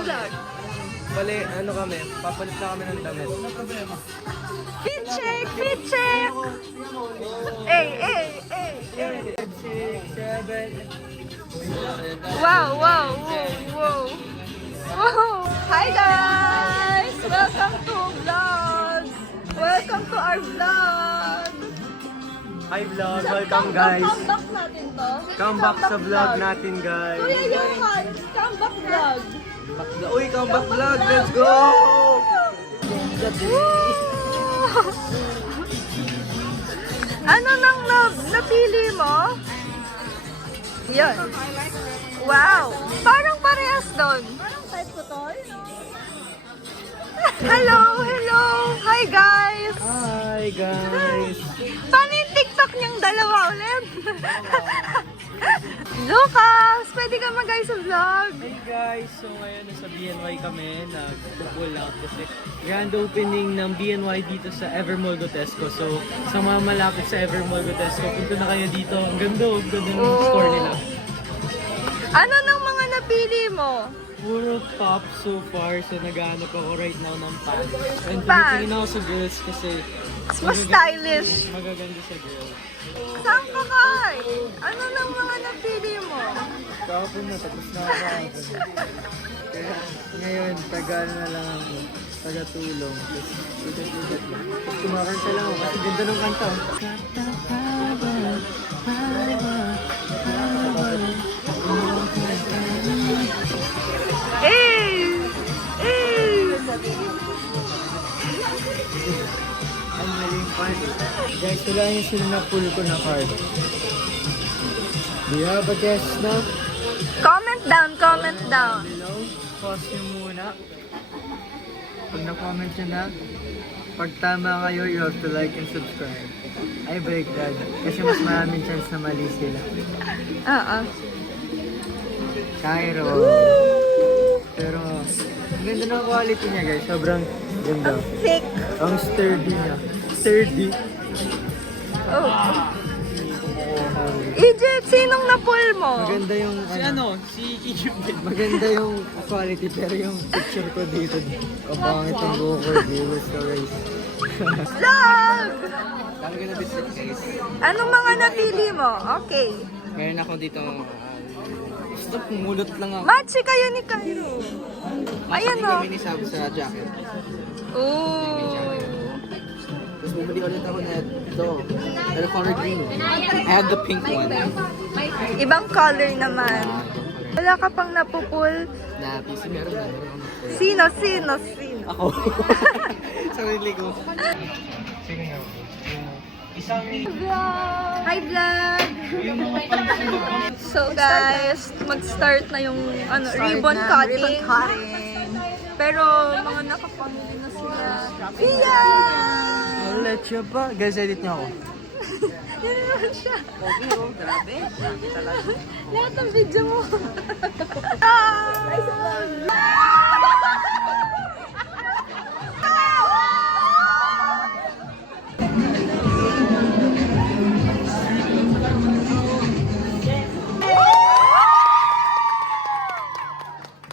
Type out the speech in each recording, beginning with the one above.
vlog. Bale, ano kami, papalit na kami ng damit. Fit check, fit check. Hey, hey, hey, hey. 6, 7. Wow, wow, wow, wow. Wow. Hi guys! Welcome to vlog. Welcome to our vlog. Hi vlog, welcome guys. Comeback natin to. Come back sa vlog natin guys. Kuya Johan, comeback vlog. Uy, come back vlog, let's go! Ano nang napili mo? Yan. Wow! Parang parehas doon. Parang type ko to. Hello! Hello! Hi guys! Hi guys. Paano yung TikTok niyang dalawa ulit? Lucas! Pwede ka mag-guys sa vlog. Hey guys, so ngayon nasa BNY kami, nag-pull out kasi grand opening ng BNY dito sa Evermall Gotesco. So sa mga malapit sa Evermall Gotesco, punta na kayo dito. Ang ganda ng store nila. Ano nang mga napili mo? Puro top so far, so naghahanap ako right now ng pants. And Pants? tumitingin ako sa girls kasi Mas stylish. magaganda sa girls. Saan ka kay? Ano nang mga napili mo? Kahapon na, tapos na ako. Kaya ngayon, tagal na lang ako. Taga-tulong. Tapos kumakanta lang ako kasi ganda ng kanta. Eh! Eh! Ang maling part. Guys, wala yung sila na pull ko na card. Do you have a guess na? Comment down, comment down. Below, pause nyo muna. Pag na-comment nyo na, pag tama kayo, you have to like and subscribe. I break that. Kasi mas maraming chance na mali sila. Oo. Cairo. Pero, ang ganda ng quality niya guys. Sobrang ganda. Thick. Ang sturdy niya. Sturdy. Oh. Egypt, sinong na-pull mo? Maganda yung Si Egypt. Maganda yung quality pero yung picture ko dito. Kapangit ang buhok ko. Viewers ka guys. Vlog! Dami ka na visit guys. Anong mga napili mo? Okay. Meron ako dito. Gusto pumulot lang ako. Matchy kayo ni Cairo. Ayan o. ni Sab sa jacket. Oh. Tapos bumili ulit ako na ito. Pero color green. I had the pink one. Ibang color naman. Wala ka pang napupul. Na PC meron na. Sino? Ako. Sarili ko. Sige nga. Isang Hi vlog! So guys, mag-start na yung ribbon cutting. Pero mga nakapamili na sila. Yeah! Let you ba? Guys, edit niyo ako. Yan naman siya. Grabe. Lahat ng video mo.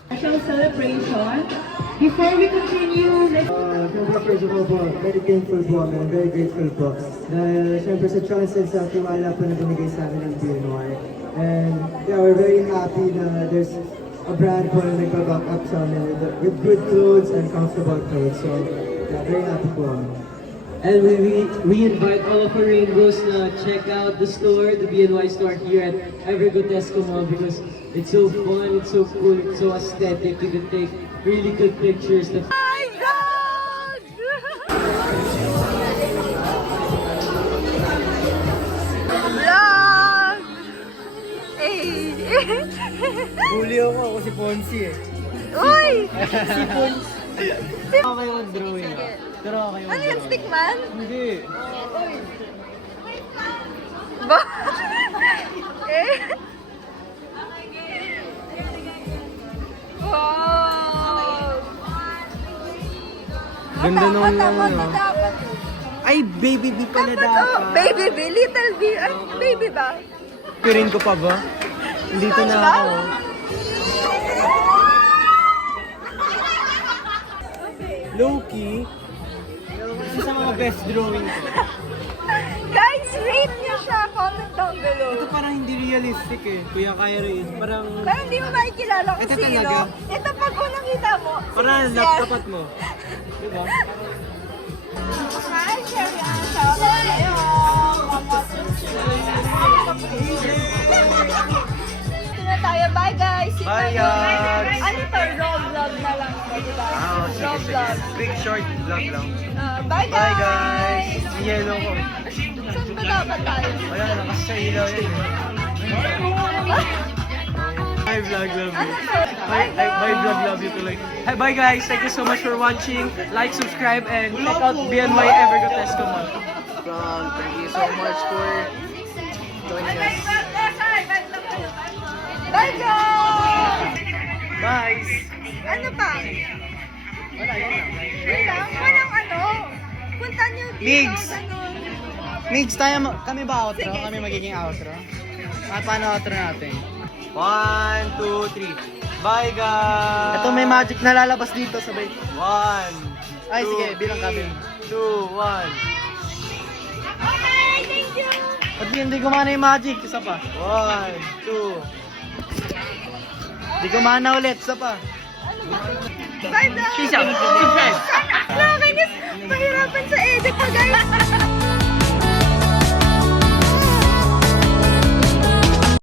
Special celebration. Before we continue, let's... First of all po, very thankful po kami, very grateful po. Dahil syempre sa chances sa tiwala po na binigay sa amin ng BNY. And yeah, we're very happy na there's a brand po na nagpa-back up sa amin with good clothes and comfortable clothes. So yeah, very happy po kami. And we invite all of our rainbows to check out the store, the BNY store here at Evergotesco Mall because it's so fun, it's so cool, it's so aesthetic. You can take really good pictures. My God! Vlog! Eh! Huli ako si Ponzi eh. Uy! Si Ponzi. Ako kayo mag-drawing. Pero ako kayo Ano yan, stickman? Hindi. Ba? Eh? Wow! Ganda nung Dapat. Ay, baby B pala Dapat, oh, baby B, little B. Ay, baby ba? Pirin ko pa ba? Dito na ako. low-key, isa sa mga best drawing ko. Guys, rate niyo siya. Comment down below. Ito parang hindi realistic eh, Kuya Kyrie. Parang, Parang hindi mo makikilala kung Ito sino. talaga. Ito pag unang kita mo. parang yes. laptapat mo. Diba? Hi, Sherry Ann. Shout out sa'yo. Mama Ito na tayo. Bye, guys. See you Bye, tomorrow. guys. Ano to? Raw vlog na lang. Diba? Raw vlog. Quick short vlog lang. Bye, guys. Ang yellow ko. Saan ba dapat tayo? Wala na kasi sa ilaw yun. Hi vlog, love you. Bye vlog, love you tuloy. Hi, bye guys. Thank you so much for watching. Like, subscribe, and check out BNY Evergrotesco Mall. Thank you so much for joining us. Bye, guys. Bye! Ano pa? Wala. Walang ano. Punta niyo dito. Migs. Ganun. Migs, kami ba outro? Kami magiging outro? Paano outro natin? 1, 2, 3. Bye guys! Ito may magic na lalabas dito sabay. 1, Ay, sige, bilang kami. 2, 1. Okay, thank you. Ba't hindi gumana yung magic? Isa pa. 1, 2. Hindi gumana ulit. Isa pa. Bye, guys. Peace out. Subscribe. Nakakainis. Pahirapan sa edit pa, guys.